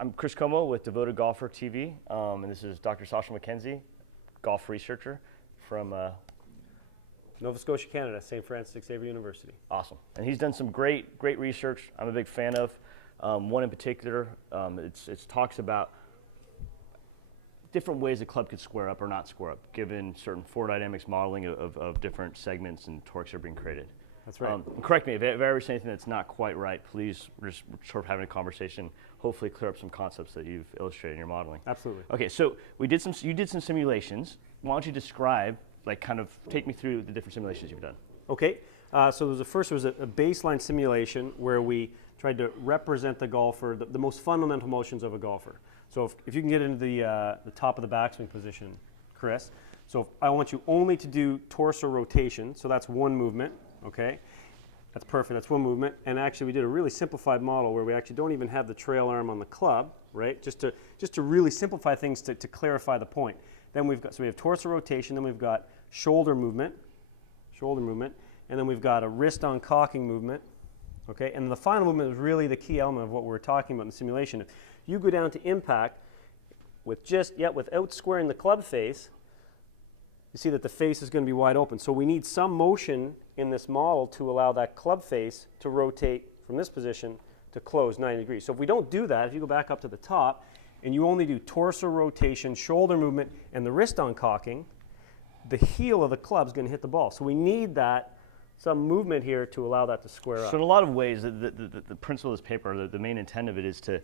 I'm Chris Como with Devoted Golfer TV, and this is Dr. Sasho MacKenzie, golf researcher from Nova Scotia, Canada, St. Francis Xavier University. Awesome. And he's done some great research I'm a big fan of. One in particular, it talks about different ways a club could square up or not square up, given certain forward dynamics modeling of different segments and torques that are being created. That's right. Correct me if I ever say anything that's not quite right. Please, we're just sort of having a conversation. Hopefully, clear up some concepts that you've illustrated in your modeling. Absolutely. Okay, so you did some simulations. Why don't you describe, kind of take me through the different simulations you've done? Okay. So the first was a baseline simulation where we tried to represent the golfer, the most fundamental motions of a golfer. So if you can get into the top of the backswing position, Chris. So I want you only to do torso rotation. So that's one movement. Okay, that's perfect. That's one movement. And actually, we did a really simplified model where we actually don't even have the trail arm on the club, right? Just to really simplify things to clarify the point. Then we have torso rotation. Then we've got shoulder movement, and then we've got a wrist on cocking movement. Okay, and the final movement is really the key element of what we're talking about in the simulation. If you go down to impact without squaring the club face, you see that the face is going to be wide open. So we need some motion in this model to allow that club face to rotate from this position to close 90 degrees. So if we don't do that, if you go back up to the top and you only do torso rotation, shoulder movement, and the wrist on cocking, the heel of the club is going to hit the ball. So we need some movement here to allow that to square up. So in a lot of ways, the principle of this paper, the main intent of it is to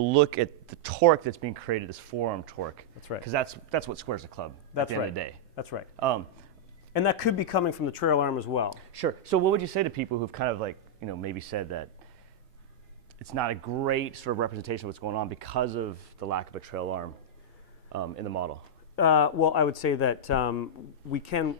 look at the torque that's being created, this forearm torque. That's right. Because that's what squares the club at the end of the day. That's right. And that could be coming from the trail arm as well. Sure. So what would you say to people who've kind of maybe said that it's not a great sort of representation of what's going on because of the lack of a trail arm in the model? Well, I would say that we can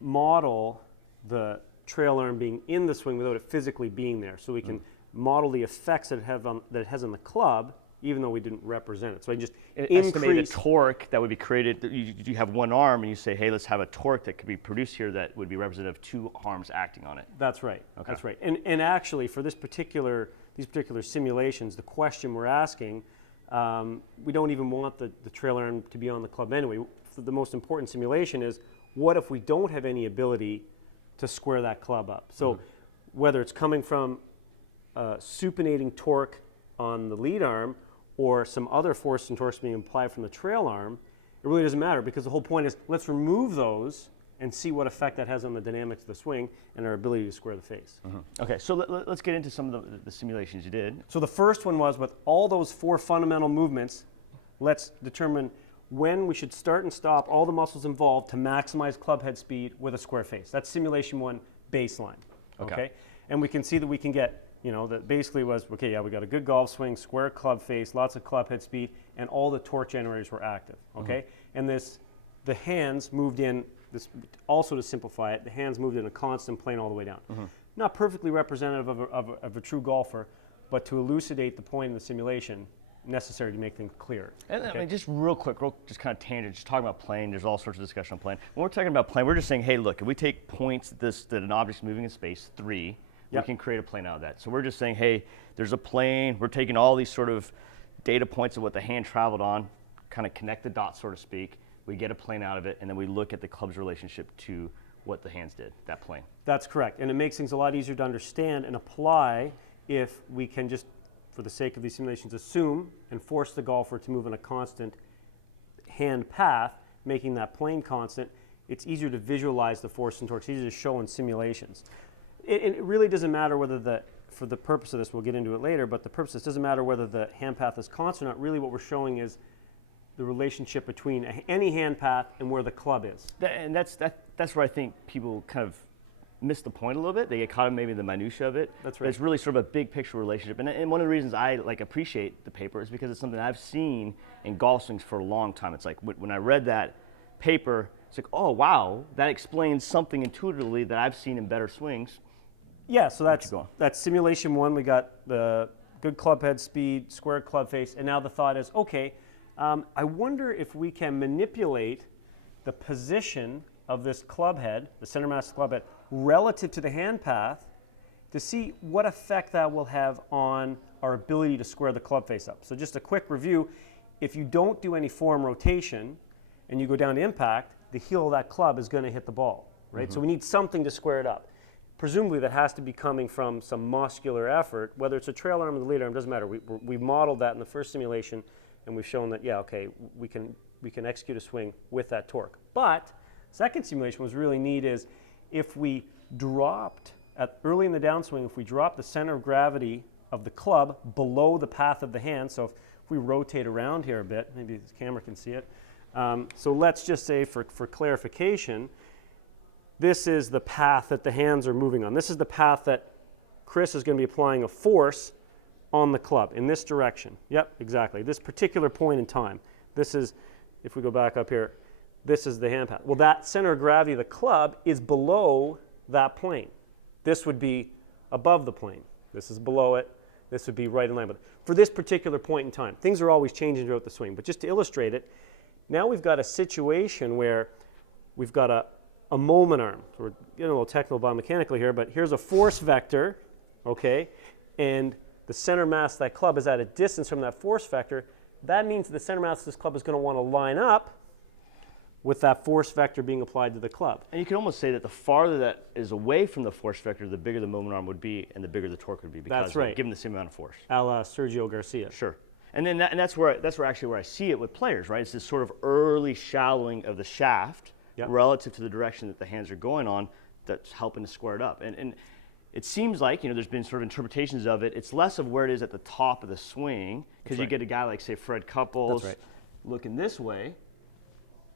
model the trail arm being in the swing without it physically being there. So we can model the effects that it has on the club, even though we didn't represent it. So I just estimate the torque that would be created. You have one arm and you say, hey, let's have a torque that could be produced here that would be representative of two arms acting on it. That's right. Okay. That's right. And actually, for these particular simulations, the question we're asking, we don't even want the trail arm to be on the club anyway. The most important simulation is, what if we don't have any ability to square that club up? So whether it's coming from supinating torque on the lead arm or some other force and torque being applied from the trail arm, it really doesn't matter, because the whole point is, let's remove those and see what effect that has on the dynamics of the swing and our ability to square the face. Okay, so let's get into some of the simulations you did. So the first one was, with all those four fundamental movements, let's determine when we should start and stop all the muscles involved to maximize club head speed with a square face. That's simulation one baseline. Okay? And we can see that we can get, that basically was, we got a good golf swing, square club face, lots of club head speed, and all the torque generators were active. Okay? And the hands moved in, also to simplify it, the hands moved in a constant plane all the way down. Not perfectly representative of a true golfer, but to elucidate the point in the simulation necessary to make things clear. And I mean, just real quick, just kind of tangent, just talking about plane, there's all sorts of discussion on plane. When we're talking about plane, we're just saying, hey, look, if we take points that an object's moving in space, 3, we can create a plane out of that. So we're just saying, hey, there's a plane, we're taking all these sort of data points of what the hand traveled on, kind of connect the dots, so to speak, we get a plane out of it, and then we look at the club's relationship to what the hands did, that plane. That's correct, and it makes things a lot easier to understand and apply if we can just, for the sake of these simulations, assume and force the golfer to move in a constant hand path, making that plane constant. It's easier to visualize the force and torque. It's easier to show in simulations. It really doesn't matter whether for the purpose of this, we'll get into it later, but the purpose of this doesn't matter whether the hand path is constant or not. Really what we're showing is the relationship between any hand path and where the club is. And that's where I think people kind of miss the point a little bit. They get caught in maybe the minutia of it. That's right. But it's really sort of a big picture relationship. And one of the reasons I appreciate the paper is because it's something I've seen in golf swings for a long time. It's like when I read that paper, it's like, oh wow, that explains something intuitively that I've seen in better swings. Yeah, so that's simulation one. We got the good club head speed, square club face, and now the thought is, okay, I wonder if we can manipulate the position of this club head, the center mass club head, relative to the hand path, to see what effect that will have on our ability to square the club face up. So just a quick review, if you don't do any form rotation and you go down to impact, the heel of that club is going to hit the ball, right? So we need something to square it up. Presumably that has to be coming from some muscular effort, whether it's a trail arm or the lead arm, doesn't matter. We've modeled that in the first simulation, and we've shown that, yeah, okay, we can execute a swing with that torque. But second simulation was really neat is if we dropped, early in the downswing, if we drop the center of gravity of the club below the path of the hand, so if we rotate around here a bit, maybe the camera can see it. So let's just say for clarification, this is the path that the hands are moving on. This is the path that Chris is going to be applying a force on the club in this direction. Yep, exactly. This particular point in time. This is, if we go back up here, this is the hand path. Well, that center of gravity of the club is below that plane. This would be above the plane. This is below it. This would be right in line with it. For this particular point in time, things are always changing throughout the swing. But just to illustrate it, now we've got a situation where we've got a moment arm. So we're getting a little technical biomechanically here, but here's a force vector, okay? And the center mass of that club is at a distance from that force vector. That means the center mass of this club is going to want to line up with that force vector being applied to the club. And you can almost say that the farther that is away from the force vector, the bigger the moment arm would be and the bigger the torque would be because That's right. given the same amount of force. A la Sergio Garcia. Sure. And then that's where I see it with players, right? It's this sort of early shallowing of the shaft relative to the direction that the hands are going on that's helping to square it up. And it seems like, there's been sort of interpretations of it. It's less of where it is at the top of the swing because you get a guy like, say, Fred Couples looking this way,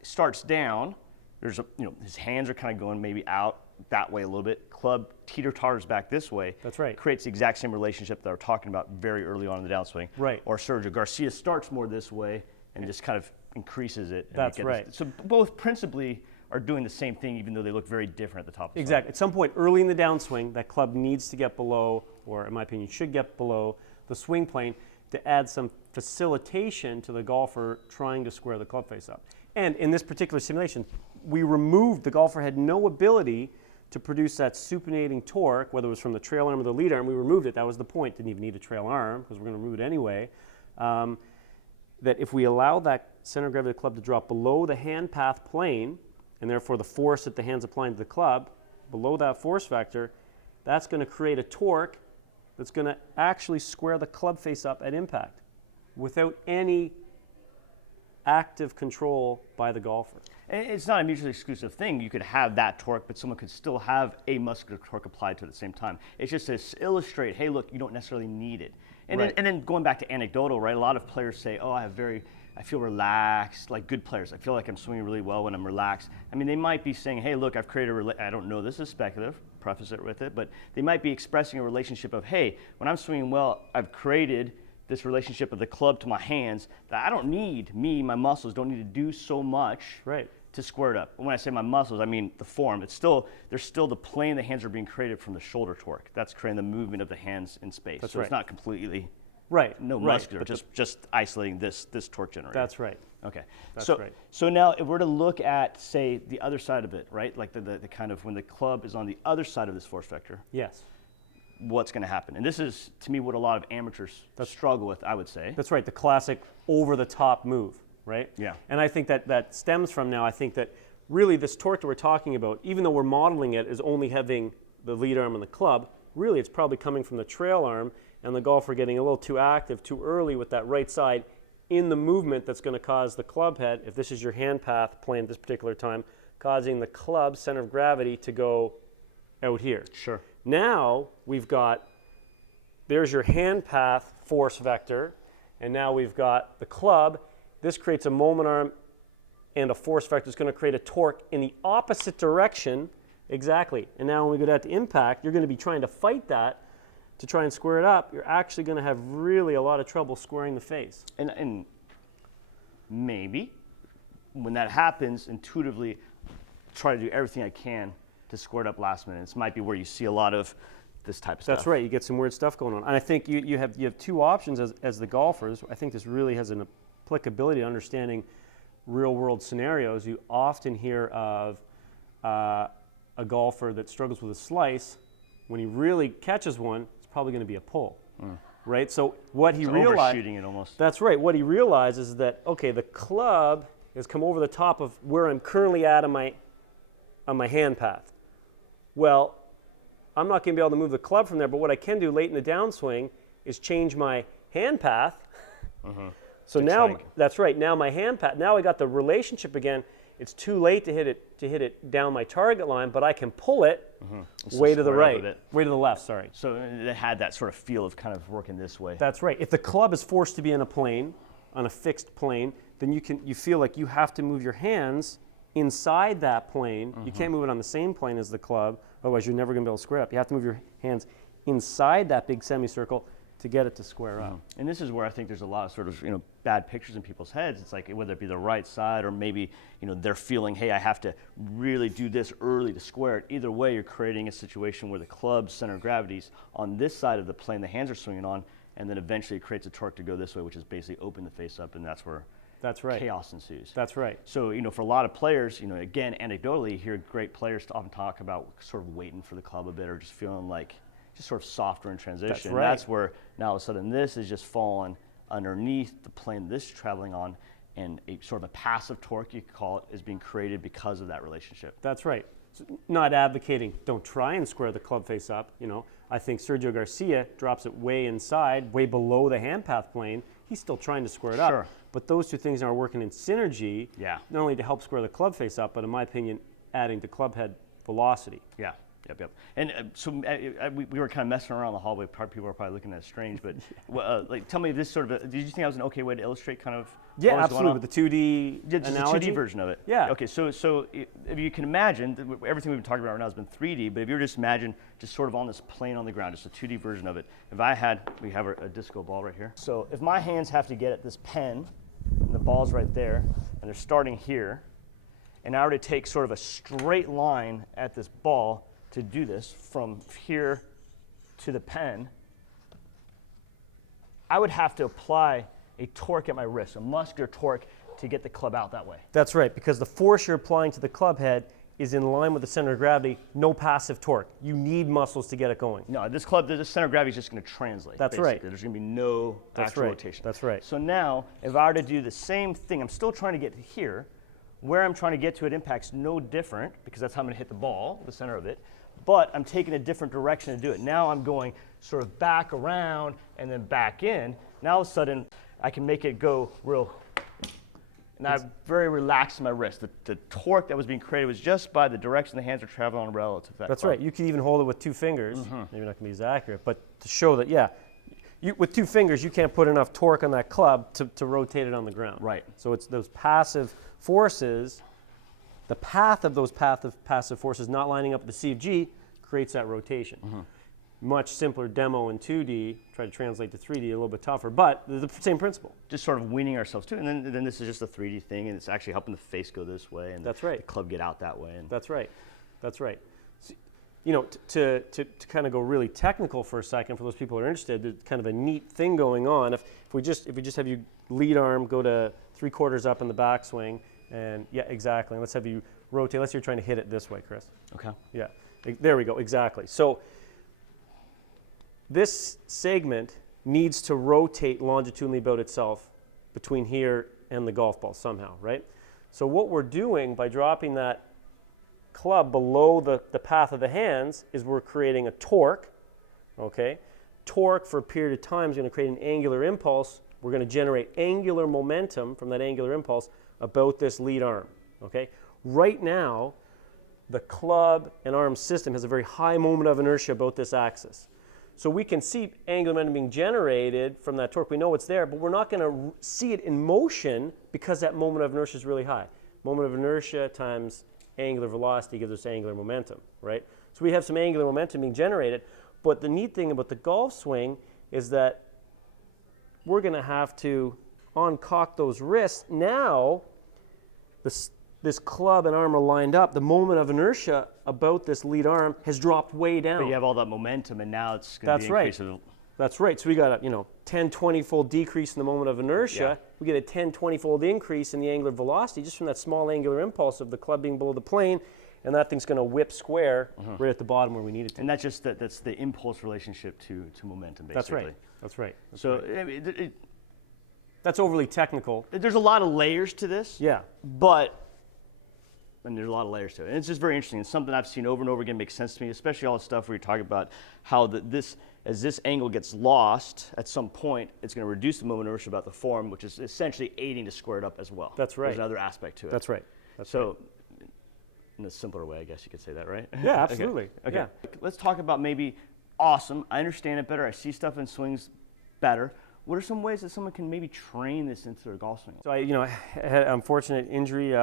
starts down. There's his hands are kind of going maybe out that way a little bit. Club teeter-totters back this way. That's right. Creates the exact same relationship that we're talking about very early on in the downswing. Right. Or Sergio Garcia starts more this way and just kind of increases it. That's right. So both principally are doing the same thing, even though they look very different at the top of the Exactly. At some point early in the downswing, that club needs to get below, or in my opinion, should get below the swing plane to add some facilitation to the golfer trying to square the club face up. And in this particular simulation, we removed, the golfer had no ability to produce that supinating torque, whether it was from the trail arm or the lead arm. We removed it. That was the point. Didn't even need a trail arm because we're going to remove it anyway. That if we allow that center of gravity of the club to drop below the hand path plane, and therefore the force that the hand's applying to the club, below that force vector, that's going to create a torque that's going to actually square the club face up at impact without any active control by the golfer. And it's not a mutually exclusive thing. You could have that torque, but someone could still have a muscular torque applied to it at the same time. It's just to illustrate, hey, look, you don't necessarily need it. And, then going back to anecdotal, right? A lot of players say, oh, I feel relaxed, like good players. I feel like I'm swinging really well when I'm relaxed. I mean, they might be saying, hey, look, I've created I don't know, this is speculative, preface it with it, but they might be expressing a relationship of, hey, when I'm swinging well, I've created this relationship of the club to my hands that I don't need, my muscles don't need to do so much to square it up. And when I say my muscles, I mean the form. There's still the plane the hands are being created from the shoulder torque. That's creating the movement of the hands in space. That's so it's not completely no right. muscular, just isolating this torque generator. That's right. Okay. That's right. So now if we're to look at, say, the other side of it, right? Like the kind of when the club is on the other side of this force vector. Yes. What's going to happen? And this is, to me, what a lot of amateurs struggle with, I would say. That's right, the classic over-the-top move, right? Yeah. And I think that stems from now, I think that really this torque that we're talking about, even though we're modeling it as only having the lead arm and the club, really it's probably coming from the trail arm and the golfer getting a little too active too early with that right side in the movement that's going to cause the club head, if this is your hand path plane at this particular time, causing the club center of gravity to go out here. Sure. Now we've got, there's your hand path force vector, and now we've got the club. This creates a moment arm and a force vector that's going to create a torque in the opposite direction. Exactly. And now when we go down to impact, you're going to be trying to fight that to try and square it up. You're actually going to have really a lot of trouble squaring the face. And maybe when that happens, intuitively try to do everything I can to square it up last minute. This might be where you see a lot of this type of stuff. That's right. You get some weird stuff going on. And I think you have two options as the golfers. I think this really has an applicability to understanding real-world scenarios. You often hear of a golfer that struggles with a slice. When he really catches one, it's probably going to be a pull. right? So what he It's realized, overshooting it almost. that's right. What he realized is that, okay, the club has come over the top of where I'm currently at on my hand path. Well, I'm not going to be able to move the club from there, but what I can do late in the downswing is change my hand path. So now, that's right, now my hand path, now I got the relationship again. It's too late to hit it down my target line, but I can pull it way to the right, way to the left, sorry. So it had that sort of feel of kind of working this way. That's right. If the club is forced to be in a plane, on a fixed plane, then you feel like you have to move your hands inside that plane. You can't move it on the same plane as the club, otherwise you're never going to be able to square up. You have to move your hands inside that big semicircle to get it to square up. And this is where I think there's a lot of sort of bad pictures in people's heads. It's like whether it be the right side or maybe they're feeling, hey, I have to really do this early to square it. Either way, you're creating a situation where the club's center of gravity's on this side of the plane the hands are swinging on, and then eventually it creates a torque to go this way, which is basically open the face up, and that's where chaos ensues. That's right. So for a lot of players, again, anecdotally, you hear great players often talk about sort of waiting for the club a bit or just feeling like just sort of softer in transition. That's right. That's where now all of a sudden this is just falling underneath the plane this is traveling on, and a sort of a passive torque, you could call it, is being created because of that relationship. That's right. So not advocating don't try and square the club face up. I think Sergio Garcia drops it way inside, way below the hand path plane. He's still trying to square it up. Sure. But those two things are working in synergy, Yeah. not only to help square the club face up, but in my opinion, adding to club head velocity. Yeah. Yep. And we were kind of messing around the hallway. People were probably looking at it strange, but tell me this sort of. Did you think that was an okay way to illustrate kind of? Yeah, absolutely. With the 2D analogy. The 2D version of it. Yeah. Okay, so if you can imagine, everything we've been talking about right now has been 3D, but if you were just imagine just sort of on this plane on the ground, just a 2D version of it. If we have a disco ball right here. So if my hands have to get at this pen, and the ball's right there, and they're starting here, and I were to take sort of a straight line at this ball to do this from here to the pen, I would have to apply a torque at my wrist, a muscular torque, to get the club out that way. That's right, because the force you're applying to the club head is in line with the center of gravity, no passive torque. You need muscles to get it going. No, the center of gravity is just going to translate. That's basically. right. There's going to be no actual rotation. That's right. So now, if I were to do the same thing, I'm still trying to get to here. Where I'm trying to get to it impacts no different, because that's how I'm going to hit the ball, the center of it. But I'm taking a different direction to do it. Now I'm going sort of back around and then back in. Now all of a sudden, I can make it go real, and I'm very relaxed in my wrist. The torque that was being created was just by the direction the hands are traveling on relative to that. That's right. You can even hold it with 2 fingers. Maybe not going to be as accurate, but to show that, yeah, with 2 fingers, you can't put enough torque on that club to rotate it on the ground. Right. So it's those passive forces. The path of those passive forces not lining up with the C of G creates that rotation. Much simpler demo in 2D, try to translate to 3D, a little bit tougher, but the same principle. Just sort of weaning ourselves too, and then this is just a 3D thing, and it's actually helping the face go this way, and that's right. The club get out that way. And that's right. That's right. So, to kind of go really technical for a second, for those people who are interested, there's kind of a neat thing going on. If we just have you lead arm go to 3/4 up in the backswing, and yeah, exactly. And let's have you rotate. Let's say you're trying to hit it this way, Chris. Okay. Yeah. There we go. Exactly. So this segment needs to rotate longitudinally about itself between here and the golf ball somehow, right? So what we're doing by dropping that club below the path of the hands is we're creating a torque, okay? Torque for a period of time is going to create an angular impulse. We're going to generate angular momentum from that angular impulse about this lead arm, okay? Right now, the club and arm system has a very high moment of inertia about this axis. So we can see angular momentum being generated from that torque. We know it's there, but we're not going to see it in motion because that moment of inertia is really high. Moment of inertia times angular velocity gives us angular momentum, right? So we have some angular momentum being generated, but the neat thing about the golf swing is that we're going to have to uncock those wrists. Now, this club and arm are lined up. The moment of inertia about this lead arm has dropped way down. But you have all that momentum, and now it's going to be increase of. That's right. So we got a 10, 20-fold decrease in the moment of inertia. Yeah. We get a 10, 20-fold increase in the angular velocity just from that small angular impulse of the club being below the plane and that thing's going to whip square right at the bottom where we need it to. And that's just that's the impulse relationship to momentum, basically. That's right. So I mean, That's overly technical. there's a lot of layers to this. Yeah. And there's a lot of layers to it. And it's just very interesting. It's something I've seen over and over again makes sense to me, especially all the stuff where you're talking about how as this angle gets lost at some point, it's going to reduce the moment of inertia about the form, which is essentially aiding to square it up as well. That's right. There's another aspect to it. That's right. So in a simpler way, I guess you could say that, right? Yeah, absolutely. Okay. Yeah. Let's talk about maybe awesome. I understand it better. I see stuff in swings better. What are some ways that someone can maybe train this into their golf swing? So I had an unfortunate injury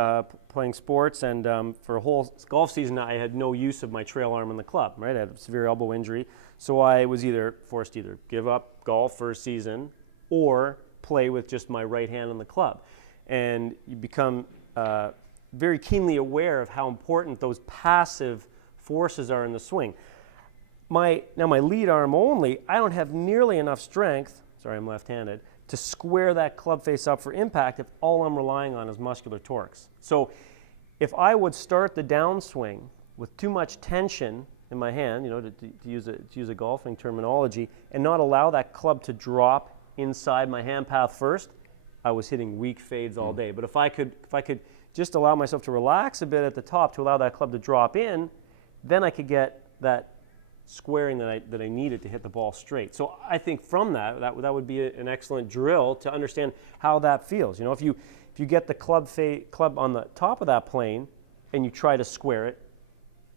playing sports, and for a whole golf season, I had no use of my trail arm in the club. Right, I had a severe elbow injury, so I was forced to either give up golf for a season or play with just my right hand on the club, and you become very keenly aware of how important those passive forces are in the swing. My lead arm only, I don't have nearly enough strength. Sorry, I'm left-handed, to square that club face up for impact if all I'm relying on is muscular torques. So if I would start the downswing with too much tension in my hand, to use a golfing terminology, and not allow that club to drop inside my hand path first, I was hitting weak fades all day. But if I could just allow myself to relax a bit at the top to allow that club to drop in, then I could get that squaring that I needed to hit the ball straight. So I think from that would be an excellent drill to understand how that feels. If you get the club on the top of that plane and you try to square it,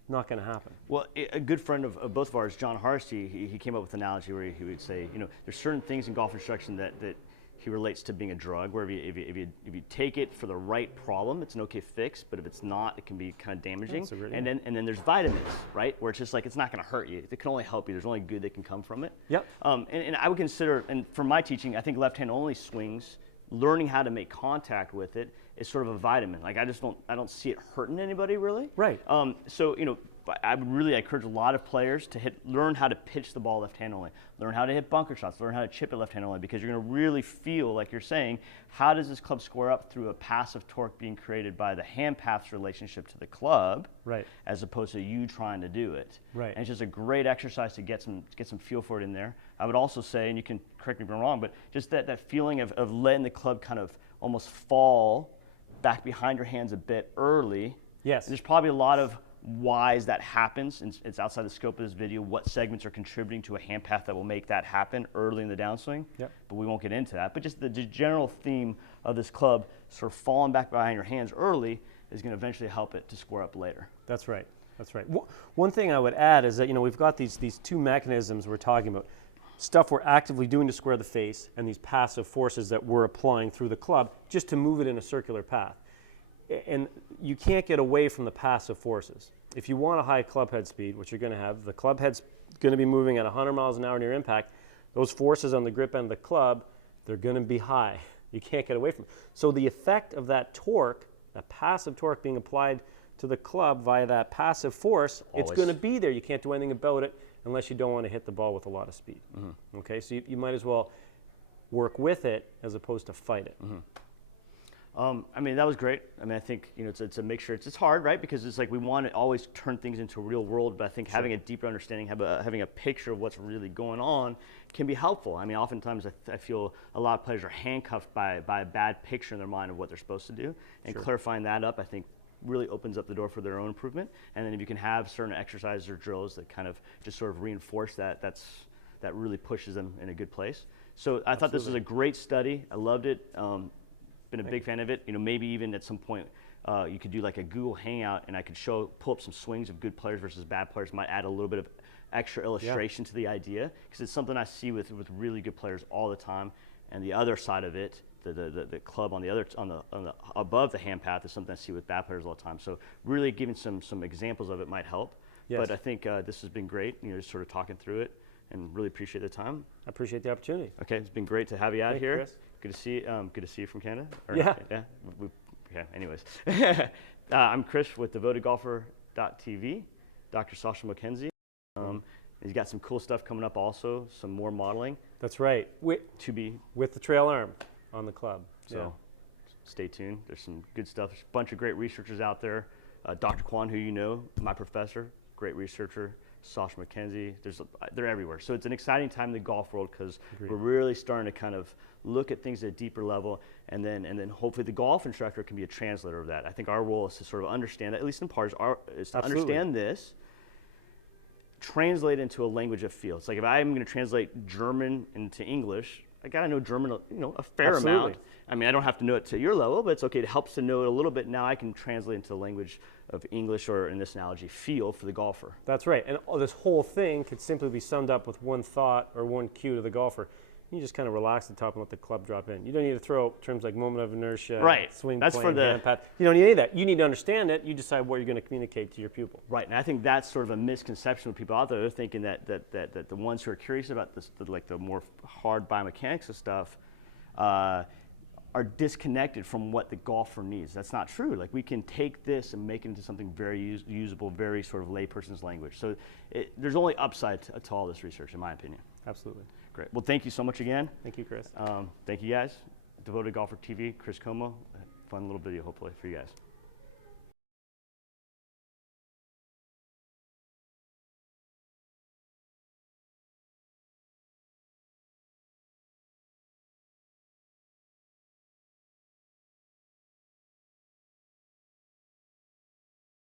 not going to happen. Well, a good friend of both of ours, John Harsty, he came up with an analogy where he would say, there's certain things in golf instruction that he relates to being a drug, where if you take it for the right problem, it's an okay fix, but if it's not, it can be kind of damaging. And then there's vitamins, right, where it's just like it's not going to hurt you. It can only help you. There's only good that can come from it. Yep. And I would consider, and from my teaching, I think left-hand only swings, learning how to make contact with it is sort of a vitamin. Like I don't see it hurting anybody really. Right. So I would really encourage a lot of players to learn how to pitch the ball left hand only, learn how to hit bunker shots, learn how to chip it left hand only, because you're going to really feel, like you're saying, how does this club square up through a passive torque being created by the hand path's relationship to the club, right, as opposed to you trying to do it. Right. And it's just a great exercise to get some feel for it in there. I would also say, and you can correct me if I'm wrong, but just that feeling of letting the club kind of almost fall back behind your hands a bit early. Yes. There's probably a lot of whys that happens, and it's outside the scope of this video, what segments are contributing to a hand path that will make that happen early in the downswing. Yep. But we won't get into that. But just the general theme of this club sort of falling back behind your hands early is going to eventually help it to square up later. That's right. That's right. One thing I would add is that we've got these two mechanisms we're talking about. Stuff we're actively doing to square the face, and these passive forces that we're applying through the club just to move it in a circular path. And you can't get away from the passive forces. If you want a high club head speed, which you're going to have, the club head's going to be moving at 100 miles an hour near impact. Those forces on the grip end of the club, they're going to be high. You can't get away from it. So the effect of that torque, that passive torque being applied to the club via that passive force, it's going to be there. You can't do anything about it unless you don't want to hit the ball with a lot of speed. Mm-hmm. Okay, so you might as well work with it as opposed to fight it. Mm-hmm. I mean, that was great. I mean, I think it's a mixture. It's hard, right? Because it's like we want to always turn things into real world, but I think having a deeper understanding, having a picture of what's really going on, can be helpful. I mean, oftentimes I feel a lot of players are handcuffed by a bad picture in their mind of what they're supposed to do, and clarifying that up, I think, really opens up the door for their own improvement. And then if you can have certain exercises or drills that kind of just sort of reinforce that, that really pushes them in a good place. So I thought this was a great study. I loved it. Been a big fan of it. Maybe even at some point you could do like a Google Hangout, and I could pull up some swings of good players versus bad players. Might add a little bit of extra illustration to the idea, because it's something I see with really good players all the time. And the other side of it, the club on the above the hand path, is something I see with bad players all the time. So really giving some examples of it might help. Yes. But I think this has been great. Just sort of talking through it, and really appreciate the time. I appreciate the opportunity. Okay, it's been great to have you out here. Chris. Good to see you. Good to see you from Canada. Yeah. Okay. Anyways, I'm Chris with DevotedGolfer.tv. Dr. Sasho MacKenzie. He's got some cool stuff coming up. Also, some more modeling. That's right. With the trail arm on the club. So stay tuned. There's some good stuff. There's a bunch of great researchers out there Dr. Kwan, who you know, my professor, great researcher, Sasho, MacKenzie, they're everywhere. So it's an exciting time in the golf world because we're really starting to kind of look at things at a deeper level, and then hopefully the golf instructor can be a translator of that. I think our role is to sort of understand that, at least in part, is to understand this, translate into a language of feel. It's like if I'm going to translate German into English, I got to know German, a fair amount. I mean, I don't have to know it to your level, but it's okay. It helps to know it a little bit. Now I can translate into the language of English, or in this analogy, feel for the golfer. That's right. And this whole thing could simply be summed up with one thought or one cue to the golfer. You just kind of relax the top and let the club drop in. You don't need to throw terms like moment of inertia, swing That's plane, for the hand path. You don't need any of that. You need to understand it. You decide what you're going to communicate to your pupil. Right, and I think that's sort of a misconception with people out there. They're thinking that the ones who are curious about this, the more hard biomechanics of stuff, are disconnected from what the golfer needs. That's not true. Like, we can take this and make it into something very usable, very sort of layperson's language. So there's only upside to all this research, in my opinion. Absolutely. Great. Well, thank you so much again. Thank you, Chris. Thank you guys. Devoted Golfer TV, Chris Como. Fun little video, hopefully, for you guys.